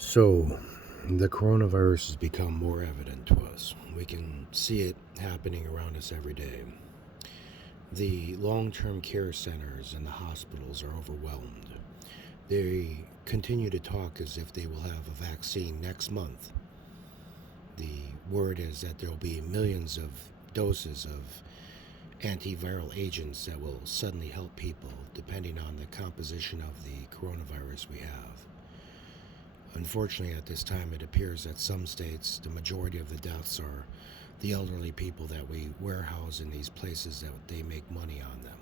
So, the coronavirus has become more evident to us. We can see it happening around us every day. The long term care centers and the hospitals are overwhelmed. They continue to talk as if they will have a vaccine next month. The word is that there will be millions of doses of antiviral agents that will suddenly help people depending on the composition of the coronavirus we have. Unfortunately, at this time, it appears that some states, the majority of the deaths are the elderly people that we warehouse in these places that they make money on them.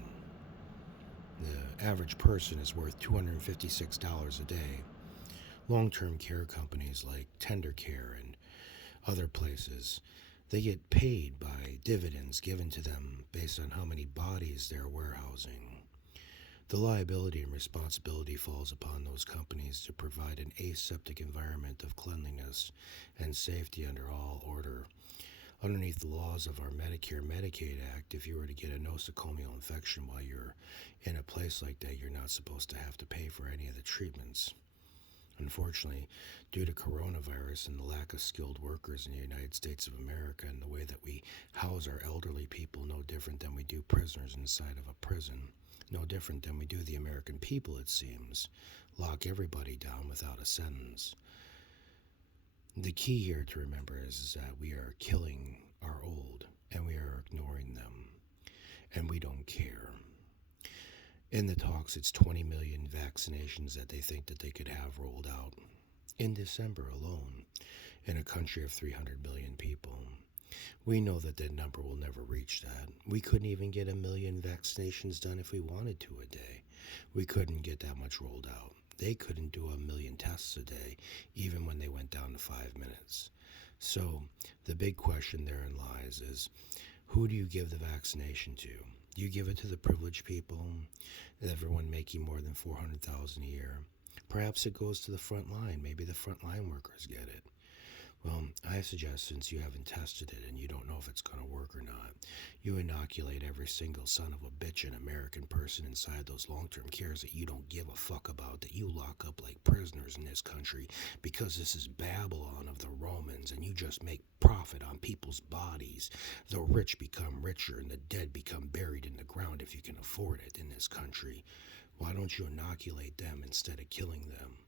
The average person is worth $256 a day. Long term care companies like Tender Care and other places, they get paid by dividends given to them based on how many bodies they're warehousing. The liability and responsibility falls upon those companies to provide an aseptic environment of cleanliness and safety under all order. Underneath the laws of our Medicare Medicaid Act, if you were to get a nosocomial infection while you're in a place like that, you're not supposed to have to pay for any of the treatments. Unfortunately, due to coronavirus and the lack of skilled workers in the United States of America and the way that we house our elderly people, no different than we do prisoners inside of a prison, no different than we do the American people, it seems, lock everybody down without a sentence. The key here to remember is that we are killing our old and we are ignoring them, and we don't care. In the talks, it's 20 million vaccinations that they think that they could have rolled out in December alone in a country of 300 million people. We know that that number will never reach that. We couldn't even get 1 million vaccinations done if we wanted to a day. We couldn't get that much rolled out. They couldn't do 1 million tests a day, even when they went down to 5 minutes. So the big question therein lies is, who do you give the vaccination to? Do you give it to the privileged people, everyone making more than $400,000 a year? Perhaps it goes to the front line. Maybe the front line workers get it. Well, I suggest, since you haven't tested it and you don't know if it's going to work or not, you inoculate every single son of a bitch and American person inside those long-term cares that you don't give a fuck about, that you lock up like prisoners in this country because this is Babylon of the Romans and you just make profit on people's bodies. The rich become richer and the dead become buried in the ground if you can afford it in this country. Why don't you inoculate them instead of killing them?